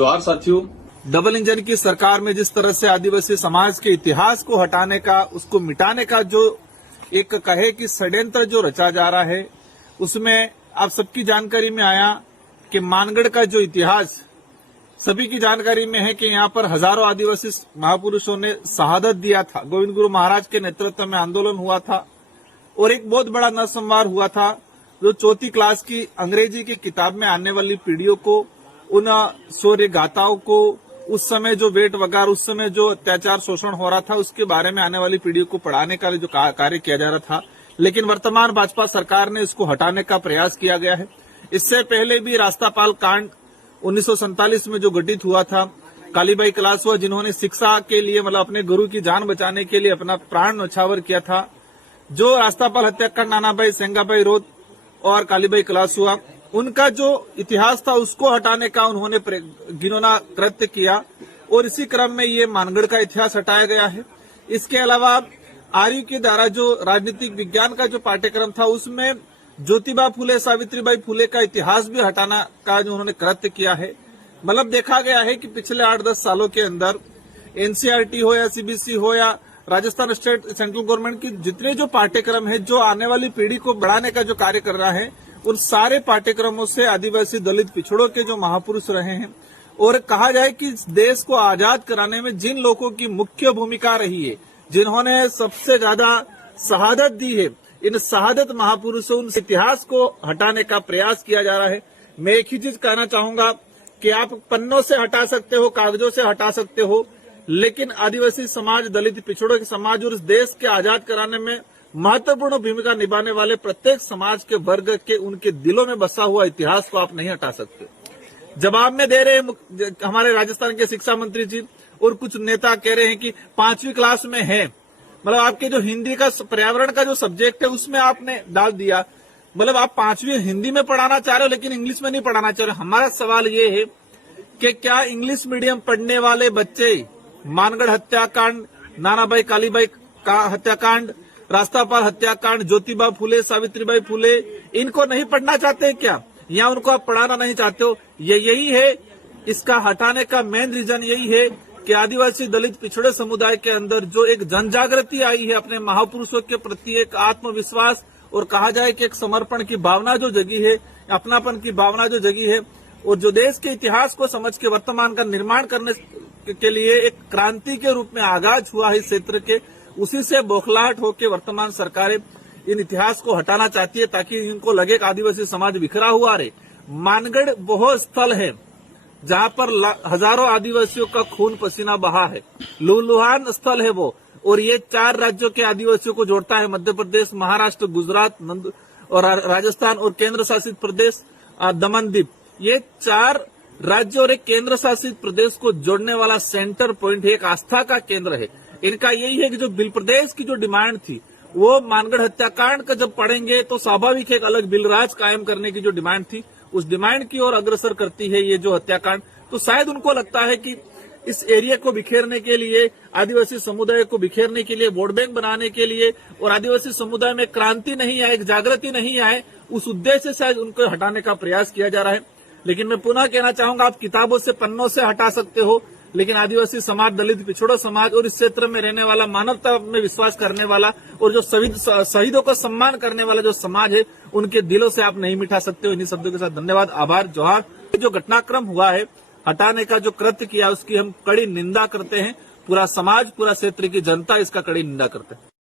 जोहार साथियों। Double engine की सरकार में जिस तरह से आदिवासी समाज के इतिहास को हटाने का, उसको मिटाने का जो एक कहे कि षड्यंत्र जो रचा जा रहा है, उसमें आप सबकी जानकारी में आया कि मानगढ़ का जो इतिहास सभी की जानकारी में है कि यहाँ पर हजारों आदिवासी महापुरुषों ने शहादत दिया था। गोविंद गुरु महाराज के नेतृत्व में आंदोलन हुआ था और एक बहुत बड़ा नरसंहार हुआ था, जो चौथी क्लास की अंग्रेजी की किताब में आने वाली पीढ़ियों को, उन शौर्य गाथाओं को, उस समय जो वेट वगार, उस समय जो अत्याचार शोषण हो रहा था, उसके बारे में आने वाली पीढ़ियों को पढ़ाने का जो कार्य किया जा रहा था। लेकिन वर्तमान भाजपा सरकार ने इसको हटाने का प्रयास किया गया है। इससे पहले भी रास्तापाल कांड 1947 में जो घटित हुआ था, कालीबाई कलासुआ जिन्होंने शिक्षा के लिए मतलब अपने गुरु की जान बचाने के लिए अपना प्राण न्यौछावर किया था, जो रास्तापाल हत्याकांड नानाभाई सेंगाबाई रोड और कालीबाई कलासुआ, उनका जो इतिहास था उसको हटाने का उन्होंने घिनौना कृत्य किया और इसी क्रम में ये मानगढ़ का इतिहास हटाया गया है। इसके अलावा आर्यू के द्वारा जो राजनीतिक विज्ञान का जो पाठ्यक्रम था, उसमें ज्योतिबा फुले, सावित्रीबाई फुले का इतिहास भी हटाना का जो उन्होंने कृत्य किया है। मतलब देखा गया है कि पिछले 8-10 सालों के अंदर एनसीईआरटी हो या सीबीएसई हो या राजस्थान स्टेट सेंट्रल गवर्नमेंट की जितने जो पाठ्यक्रम है, जो आने वाली पीढ़ी को बढ़ाने का जो कार्य कर रहा है, उन सारे पाठ्यक्रमों से आदिवासी दलित पिछड़ों के जो महापुरुष रहे हैं, और कहा जाए कि देश को आजाद कराने में जिन लोगों की मुख्य भूमिका रही है, जिन्होंने सबसे ज्यादा शहादत दी है, इन शहादत महापुरुषों, उन इतिहास को हटाने का प्रयास किया जा रहा है। मैं एक ही चीज कहना चाहूंगा कि आप पन्नों से हटा सकते हो, कागजों से हटा सकते हो, लेकिन आदिवासी समाज, दलित पिछड़ों के समाज और इस देश के आजाद कराने में महत्वपूर्ण भूमिका निभाने वाले प्रत्येक समाज के वर्ग के उनके दिलों में बसा हुआ इतिहास को आप नहीं हटा सकते। जवाब में दे रहे हैं हमारे राजस्थान के शिक्षा मंत्री जी, और कुछ नेता कह रहे हैं कि 5वीं क्लास में है, मतलब आपके जो हिंदी का पर्यावरण का जो सब्जेक्ट है उसमें आपने डाल दिया। मतलब आप 5वीं हिंदी में पढ़ाना चाह रहे हो लेकिन इंग्लिश में नहीं पढ़ाना चाह रहे। हमारा सवाल ये है कि क्या इंग्लिश मीडियम पढ़ने वाले बच्चे मानगढ़ हत्याकांड, नानाभाई कालीबाई का हत्याकांड, रास्तापाल हत्याकांड, ज्योतिबा फुले, सावित्रीबाई फुले, इनको नहीं पढ़ना चाहते क्या, या उनको आप पढ़ाना नहीं चाहते हो? यही है इसका हटाने का मेन रीजन, यही है कि आदिवासी दलित पिछड़े समुदाय के अंदर जो एक जनजागृति आई है, अपने महापुरुषों के प्रति एक आत्मविश्वास और कहा जाए कि एक समर्पण की भावना जो जगी है, अपनापन की भावना जो जगी है, और जो देश के इतिहास को समझ के वर्तमान का निर्माण करने के लिए एक क्रांति के रूप में आगाज हुआ है इस क्षेत्र के, उसी से बौखलाहट होकर वर्तमान सरकारें इन इतिहास को हटाना चाहती है ताकि इनको लगे कि आदिवासी समाज बिखरा हुआ रहे। मानगढ़ वह स्थल है जहां पर हजारों आदिवासियों का खून पसीना बहा है, लूलुहान स्थल है वो, और ये 4 राज्यों के आदिवासियों को जोड़ता है, मध्य प्रदेश, महाराष्ट्र, गुजरात और राजस्थान और केंद्र शासित प्रदेश दमनदीप। ये 4 राज्य और एक केंद्र शासित प्रदेश को जोड़ने वाला सेंटर पॉइंट है, एक आस्था का केंद्र है। इनका यही है कि जो बिल प्रदेश की जो डिमांड थी, वो मानगढ़ हत्याकांड का जब पढ़ेंगे तो स्वाभाविक एक अलग बिल राज कायम करने की जो डिमांड थी, उस डिमांड की ओर अग्रसर करती है ये जो हत्याकांड। तो शायद उनको लगता है कि इस एरिया को बिखेरने के लिए, आदिवासी समुदाय को बिखेरने के लिए, वोट बैंक बनाने के लिए और आदिवासी समुदाय में क्रांति नहीं आए, एक जागृति नहीं आए, उस उद्देश्य से शायद उनको हटाने का प्रयास किया जा रहा है। लेकिन मैं पुनः कहना चाहूंगा, आप किताबों से, पन्नों से हटा सकते हो, लेकिन आदिवासी समाज, दलित पिछड़ों समाज और इस क्षेत्र में रहने वाला, मानवता में विश्वास करने वाला और जो शहीदों का सम्मान करने वाला जो समाज है, उनके दिलों से आप नहीं मिटा सकते हो। इन्हीं शब्दों के साथ धन्यवाद, आभार, जोहार। जो घटनाक्रम हुआ है, हटाने का जो कृत्य किया, उसकी हम कड़ी निंदा करते हैं। पूरा समाज, पूरा क्षेत्र की जनता इसका कड़ी निंदा करते हैं।